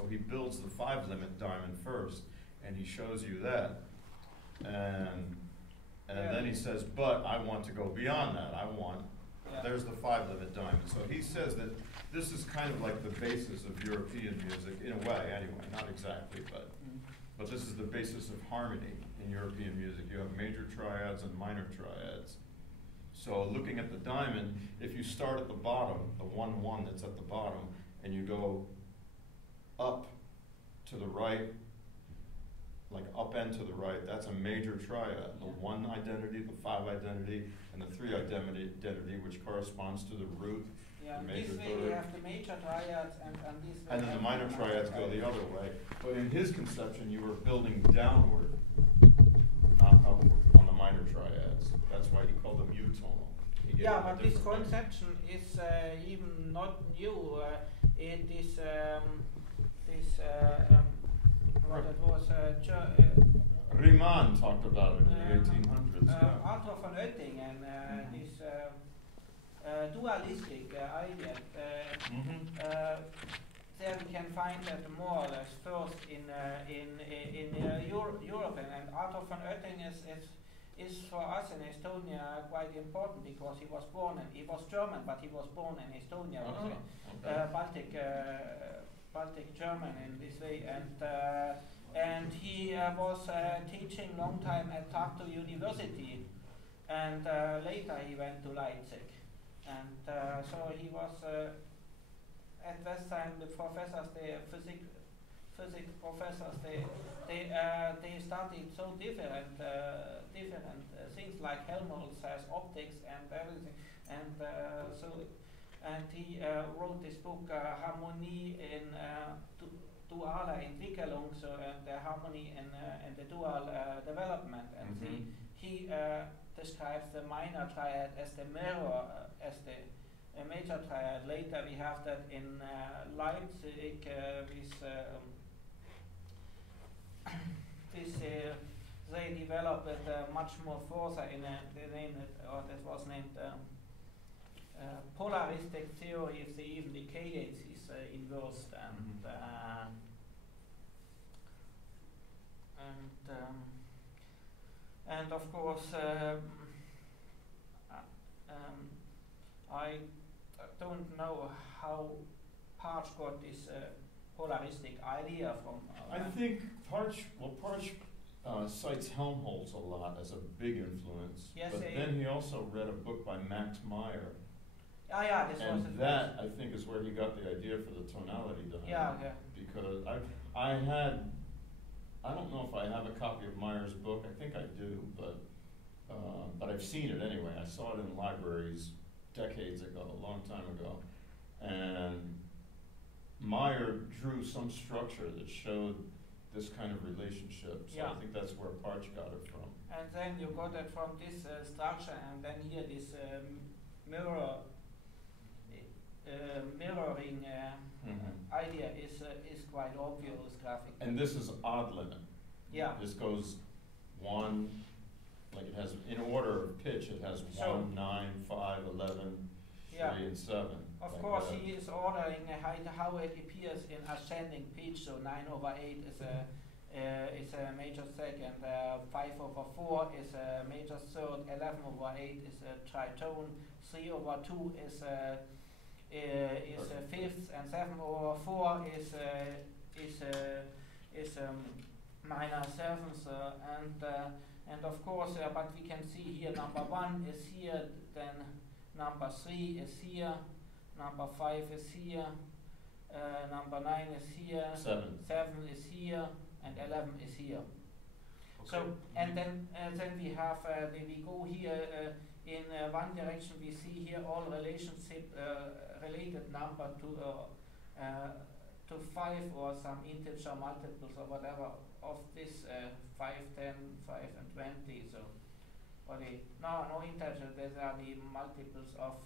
So he builds the 5-limit diamond first, and he shows you that. And then he says, but I want to go beyond that. There's the 5-limit diamond. So he says that this is kind of like the basis of European music, in a way, anyway, not exactly, but this is the basis of harmony in European music. You have major triads and minor triads. So looking at the diamond, if you start at the bottom, the 1-1 that's at the bottom, and you go up to the right, like up and to the right, that's a major triad. The 1 identity, the 5 identity, and the 3 identity, which corresponds to the root. Yeah, the major this way we have the major triads, and this way. And then the minor triads go the other way. But in his conception, you were building downward, not upward, on the minor triads. That's why he called them utonal. Yeah, but this conception is even not new. It is what it was. Riemann talked about it in the 1800s. Arthur von Oettingen, this dualistic idea. There we can find that more or less first in Europe, and Arthur von Oettingen is for us in Estonia quite important because he was German, but he was born in Estonia, Baltic German in this way, and he was teaching long time at Tartu University, and later he went to Leipzig, and so he was at that time the professors, the physics professors, they studied so different things, like Helmholtz has optics and everything, and he wrote this book Harmonie in duale Entwicklung, so the harmony in the dual development, and he describes the minor triad as the mirror, as the major triad. Later we have that in Leipzig they developed it much more further in they named it, or that was named polaristic theory. If even the cadence is inversed, and of course I don't know how Partsch got this polaristic idea from. I think Partsch cites Helmholtz a lot as a big influence. Yes, but then he also read a book by Max Meyer. This and was that I think is where he got the idea for the tonality diamond. Yeah. Because I don't know if I have a copy of Meyer's book. I think I do, but I've seen it anyway. I saw it in libraries decades ago, a long time ago, and Meyer drew some structure that showed this kind of relationship. So I think that's where Partsch got it from. And then you got it from this structure, and then here this mirroring idea is quite obvious graphic. And this is odd limit. Yeah. This goes 1, like it has, in order of pitch, it has 1, 9, 5, 11, 3, and 7. Of like course, that. he is ordering how it appears in ascending pitch. So 9/8 is a major second. 5/4 is a major third. 11/8 is a tritone. 3/2 is a fifth, and 7/4 is minor seventh. And of course, but we can see here number 1 is here, then number 3 is here, number 5 is here, number 9 is here, 7 is here, and 11 is here. Okay. So, and then we have, we go here in one direction. We see here all relationship related number to 5 or some integer multiples or whatever of this 5, 10, 5, and 20. So, no integer. These are the multiples of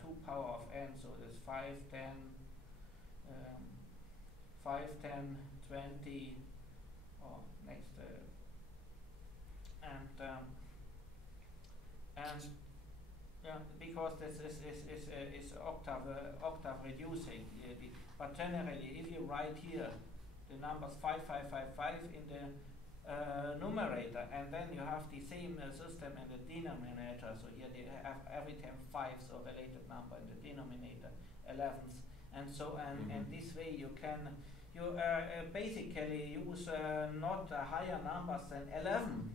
2 power of n. So there's 5, 10, 20. Or next, because this is octave reducing. But generally, if you write here the numbers 5555 in the numerator, and then you have the same system in the denominator, so here they have every time 5s or related number in the denominator, 11s, and so on. And this way you can basically use not higher numbers than 11,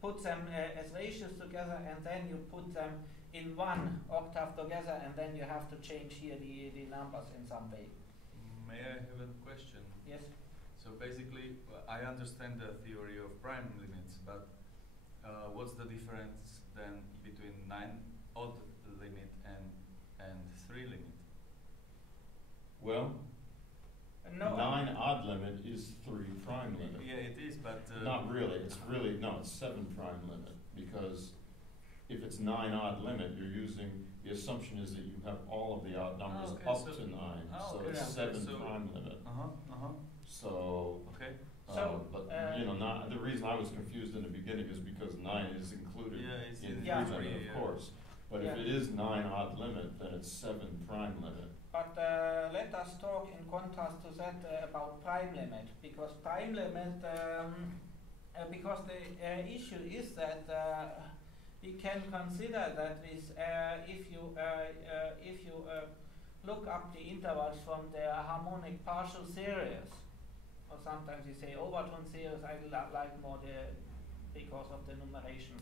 put them as ratios together, and then you put them in one octave together, and then you have to change here the numbers in some way. May I have a question? Yes. So basically, I understand the theory of prime limits, but what's the difference then between 9 odd limit and 3 limit? Well, No, 9 odd limit is 3 prime limit. Yeah, it is, but Not really. It's 7 prime limit, because if it's 9 odd limit, you're using, the assumption is that you have all of the odd numbers okay, up so to 9, so okay, it's yeah. 7 So prime limit. So, okay. but not, the reason I was confused in the beginning is because 9 is included Yeah, it's in in 3 Yeah. limit, of course. But if Yeah. it is 9 odd limit, then it's 7 prime limit. but let us talk in contrast to that about prime limit, because prime limit, because the issue is that we can consider that this, if you look up the intervals from the harmonic partial series, or sometimes you say overtone series, I like more because of the numeration,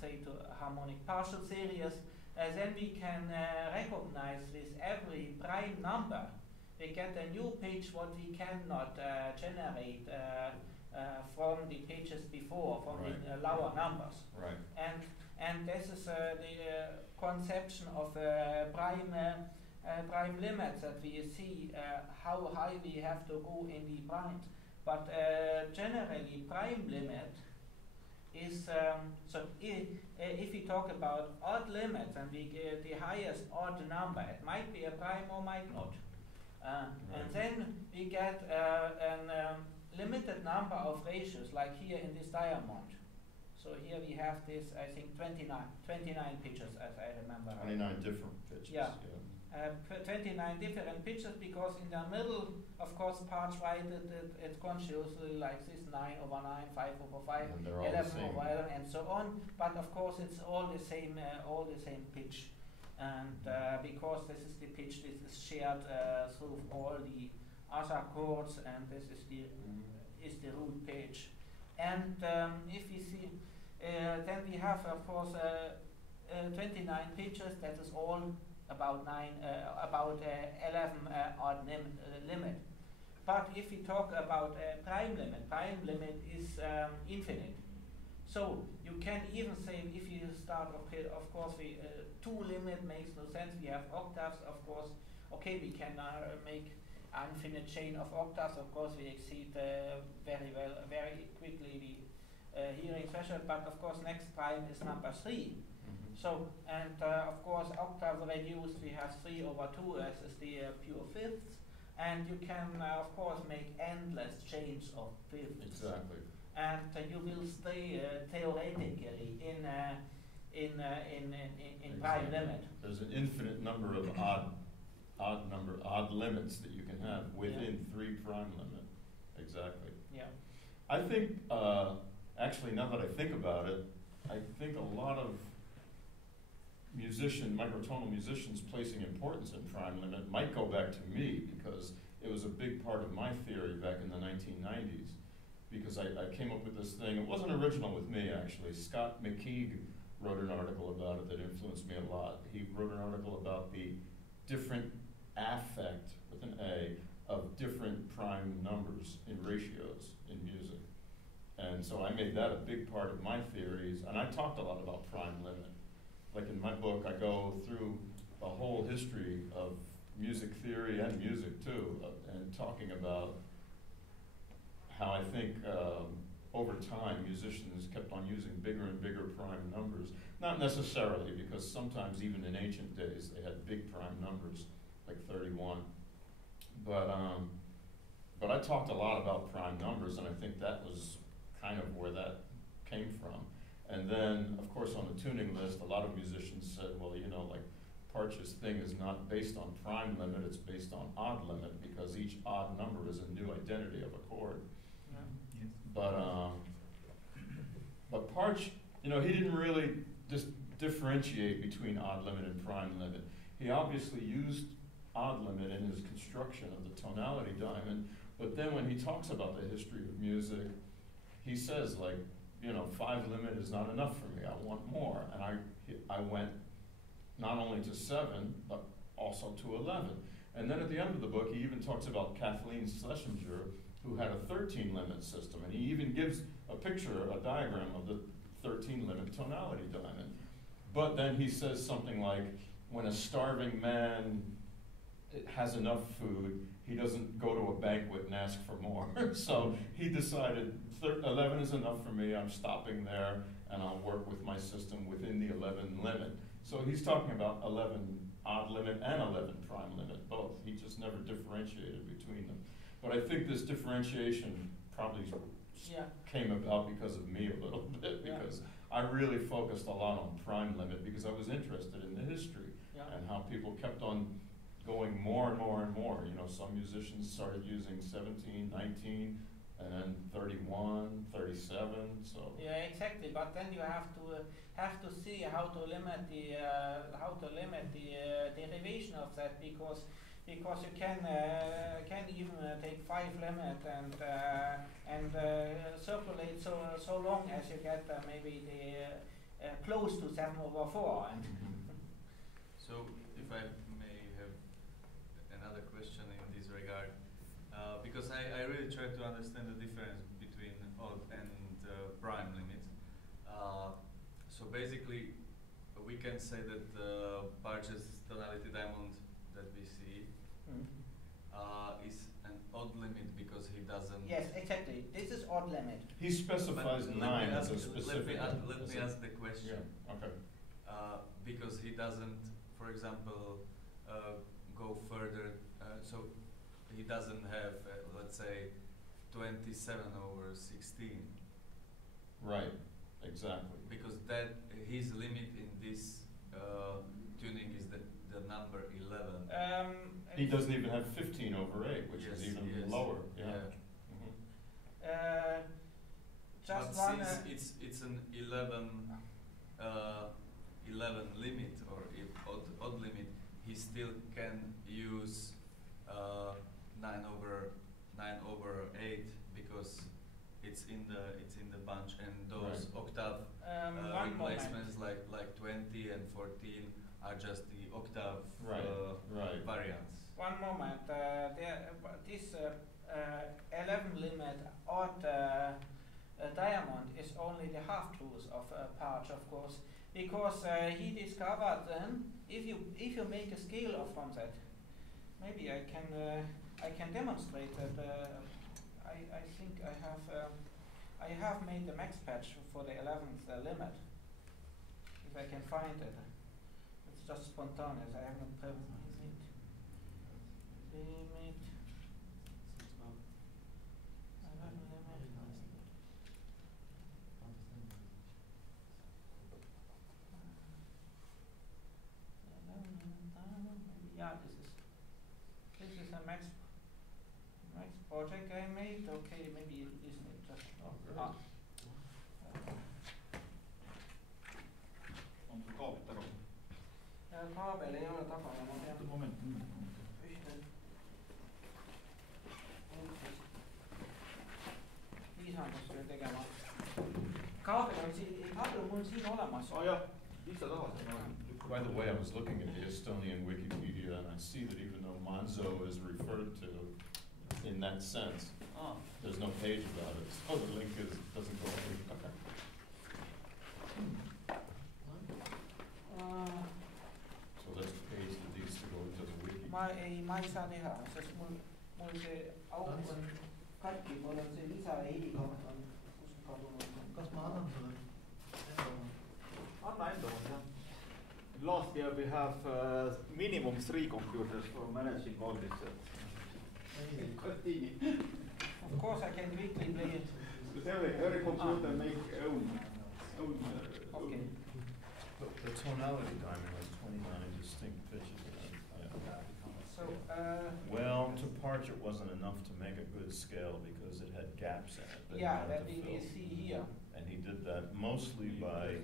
say to harmonic partial series, then we can recognize with every prime number. We get a new pitch what we cannot generate from the pitches before, from the lower numbers. Right. And this is the conception of prime limits, that we see how high we have to go in the prime. But generally, prime limit is, if we talk about odd limits and we get the highest odd number, it might be a prime or might not. And then we get a limited number of ratios, like here in this diamond. So here we have this, I think, 29 pitches, as I remember. 29 different pitches. Yeah. 29 different pitches, because in the middle, of course, parts right, it's consciously like this, 9/9, 5/5, And they're all the 11/11, same. and so on. But of course, it's all the same pitch, and because this is the pitch, this is shared through all the other chords, and this is the root pitch. And if we see, then we have, of course, 29 pitches. That is all about 11 odd limit. But if we talk about prime limit is infinite. So you can even say, if you start, okay, of course, 2 limit makes no sense. We have octaves, of course. Okay, we can make infinite chain of octaves. Of course, we exceed very quickly the hearing threshold. But of course, next prime is number 3. So, and of course, octave reduced, we have 3/2 as is the pure fifths, and you can of course make endless chains of fifths. Exactly. And you will stay theoretically in prime limit. There's an infinite number of odd limits that you can have within 3 prime limit. Exactly. Yeah. I think, actually, now that I think about it, I think a lot of microtonal musicians placing importance in prime limit might go back to me, because it was a big part of my theory back in the 1990s. Because I came up with this thing. It wasn't original with me, actually. Scott McKeague wrote an article about it that influenced me a lot. He wrote an article about the different affect, with an A, of different prime numbers in ratios in music. And so I made that a big part of my theories, and I talked a lot about prime limit. Like in my book, I go through a whole history of music theory and music too, and talking about how I think over time musicians kept on using bigger and bigger prime numbers. Not necessarily, because sometimes even in ancient days they had big prime numbers, like 31. But I talked a lot about prime numbers, and I think that was kind of where that came from. And then, of course, on the tuning list, a lot of musicians said, well, you know, like Parch's thing is not based on prime limit, it's based on odd limit, because each odd number is a new identity of a chord. Yeah. Yes. But Parch, he didn't really just differentiate between odd limit and prime limit. He obviously used odd limit in his construction of the tonality diamond, but then when he talks about the history of music, he says, like, 5 limit is not enough for me, I want more. And I went not only to 7, but also to 11. And then at the end of the book, he even talks about Kathleen Schlesinger, who had a 13 limit system. And he even gives a picture, a diagram of the 13 limit tonality diamond. But then he says something like, when a starving man has enough food, he doesn't go to a banquet and ask for more. So he decided 11 is enough for me, I'm stopping there, and I'll work with my system within the 11 limit. So he's talking about 11 odd limit and 11 prime limit, both. He just never differentiated between them. But I think this differentiation probably came about because of me a little bit, because I really focused a lot on prime limit because I was interested in the history and how people kept on going more and more and more. Some musicians started using 17, 19, and then 31, 37. So yeah, exactly. But then you have to see how to limit the derivation of that, because you can even take 5 limit and circulate so long as you get maybe the close to 7/4. And so if I may have another question in this regard, because I really try to understand the difference between odd and prime limit. So basically, we can say that Parch's tonality diamond that we see is an odd limit because he doesn't. Yes, exactly. This is odd limit. he specifies 9 as a specific. Let me ask the question. Yeah. Okay. Because he doesn't, for example, go further. So he doesn't have, let's say, 27/16. Right. Exactly. Because that his limit in this tuning is the number 11. He doesn't even have 15/8, which is even lower. Yeah. Just but one. Since it's an 11 limit or odd limit, he still can use 9/8 because it's in the bunch, and those octave replacements like 20 and 14 are just the octave variants. One moment. This 11 limit odd diamond is only the half truth of Parch, of course, because he discovered then if you make a scale from that, maybe I can demonstrate that. I think I have made the max patch for the 11th limit. If I can find it, it's just spontaneous. I haven't limit. Yeah, this is a max project I made. Okay, maybe it isn't just. On sul kaablit taga? Kaabel ei ole taga ja ma pean Moment. ühte lisandust veel tegema. Kaabel on mul siin olemas. jah, pista taha. By the way, I was looking at the Estonian Wikipedia, and I see that even though Manzo is referred to in that sense, there's no page about it, so the link doesn't go anywhere. Okay. So let's page that needs to go into the wiki. ma ei saa teha, sest mul see auk on katki, mul on see lisa helikoht on kust kadunud. Kas ma annan sulle? Anna enda oma, jah. Last year we have minimum 3 computers for managing all this. Of course I can quickly play it. Because every computer make own. Okay. The tonality diamond has 29 distinct pitches. Yeah. So, Well, to Parch it wasn't enough to make a good scale because it had gaps in it. That he yeah, had that to we fill. see here. And he did that mostly by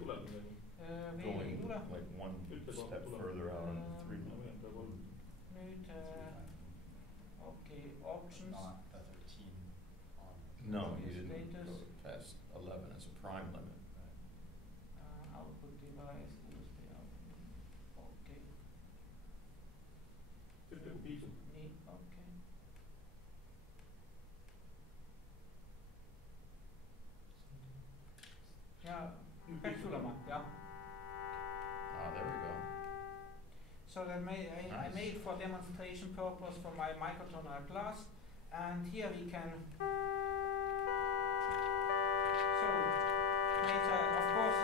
going Juula. like one step further out on the 3 limit. Nüüd, okay, options. Not the 13 on. No, he Okay, didn't go status. past 11 as a prime limit. Output device, USB output. Okay. Neat, okay. Yeah, peaks tulema, jah. There we go. So that I Nice. made for demonstration purpose for my microtonal class, and here we can. So later, of course,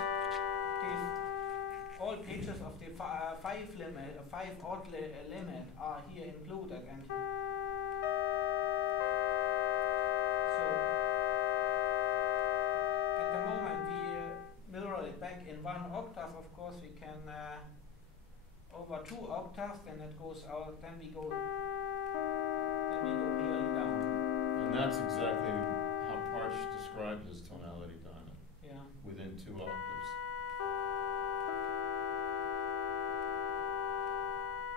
all pitches of the five odd limit are here included, and so at the moment we mirror it back in 1 octave. Of course, we can. Over 2 octaves, then it goes out, then we go really down. And that's exactly how Parch described his tonality diamond, Yeah. within 2 octaves.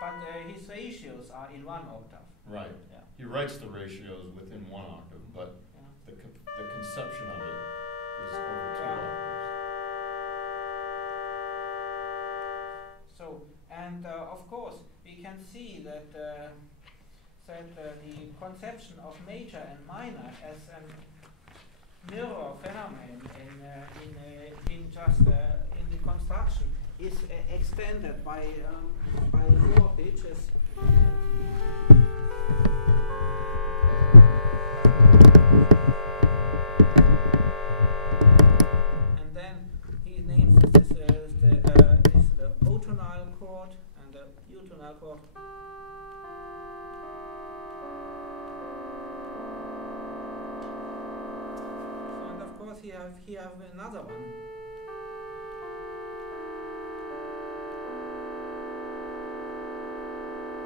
But his ratios are in 1 octave. Right. Yeah. He writes the ratios within 1 octave, but Yeah. the conception of it is over 2 Yeah. octaves. So, and of course, we can see that the conception of major and minor as a mirror phenomenon in the construction is extended by more pitches. And then he names this as the otonal chord and the utonal chord. So, and of course he have another one.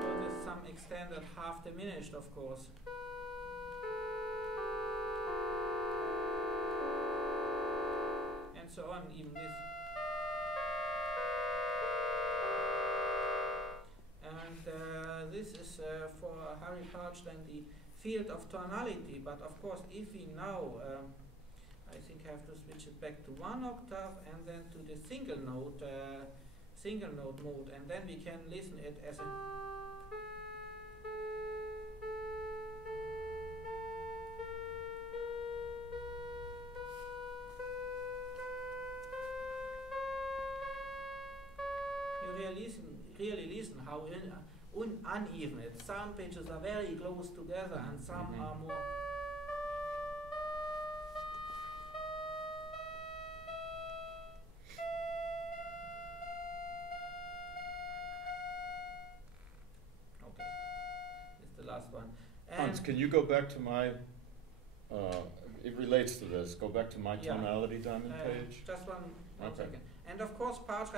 So with some extended half diminished, of course. And so on, even this. And this is for Harry Parch then the field of tonality, but of course if we now, I think I have to switch it back to 1 octave and then to the single note mode, and then we can listen it as a really listen how uneven it. Some pitches are very close together and some are more. Okay, it's the last one. Hans, can you go back to my, it relates to this, go back to my Yeah. tonality diamond page? Just one Okay. second. And of course, Parch